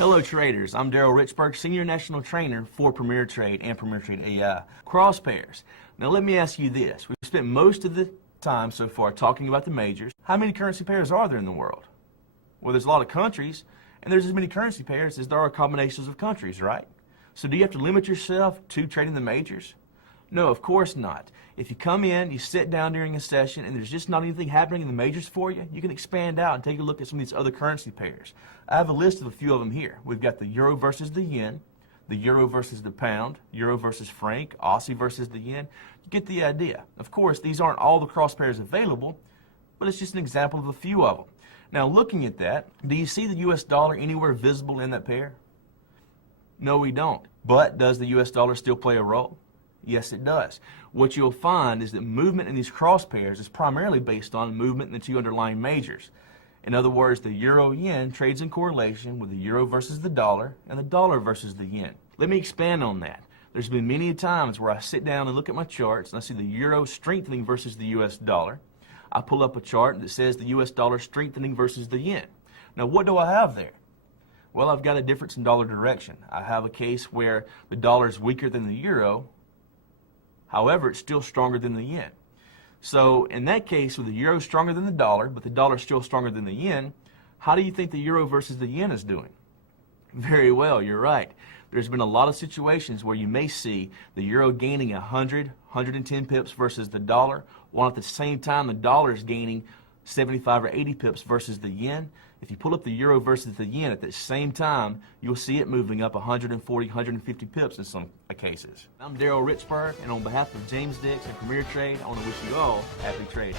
Hello traders, I'm Daryl Richburg, Senior National Trainer for PremiereTrade and PremiereTrade AI. Cross pairs. Now let me ask you this. We've spent most of the time so far talking about the majors. How many currency pairs are there in the world? Well, there's a lot of countries, and there's as many currency pairs as there are combinations of countries, right? So do you have to limit yourself to trading the majors? No, of course not. If you come in, you sit down during a session, and there's just not anything happening in the majors for you, you can expand out and take a look at some of these other currency pairs. I have a list of a few of them here. We've got the euro versus the yen, the euro versus the pound, euro versus franc, Aussie versus the yen. You get the idea. Of course, these aren't all the cross pairs available, but it's just an example of a few of them. Now, looking at that, do you see the US dollar anywhere visible in that pair? No, we don't. But does the US dollar still play a role? Yes, it does. What you'll find is that movement in these cross pairs is primarily based on movement in the two underlying majors. In other words, the euro-yen trades in correlation with the euro versus the dollar and the dollar versus the yen. Let me expand on that. There's been many times where I sit down and look at my charts and I see the euro strengthening versus the US dollar. I pull up a chart that says the US dollar strengthening versus the yen. Now, what do I have there? Well, I've got a difference in dollar direction. I have a case where the dollar is weaker than the euro. However, it's still stronger than the yen. So in that case, with the euro stronger than the dollar, but the dollar still stronger than the yen, how do you think the euro versus the yen is doing? Very well, you're right. There's been a lot of situations where you may see the euro gaining 100, 110 pips versus the dollar, while at the same time the dollar is gaining 75 or 80 pips versus the yen. If you pull up the euro versus the yen at the same time, you'll see it moving up 140, 150 pips in some cases. I'm Daryl Richburg, and on behalf of James Dix and PremiereTrade, I want to wish you all happy trading.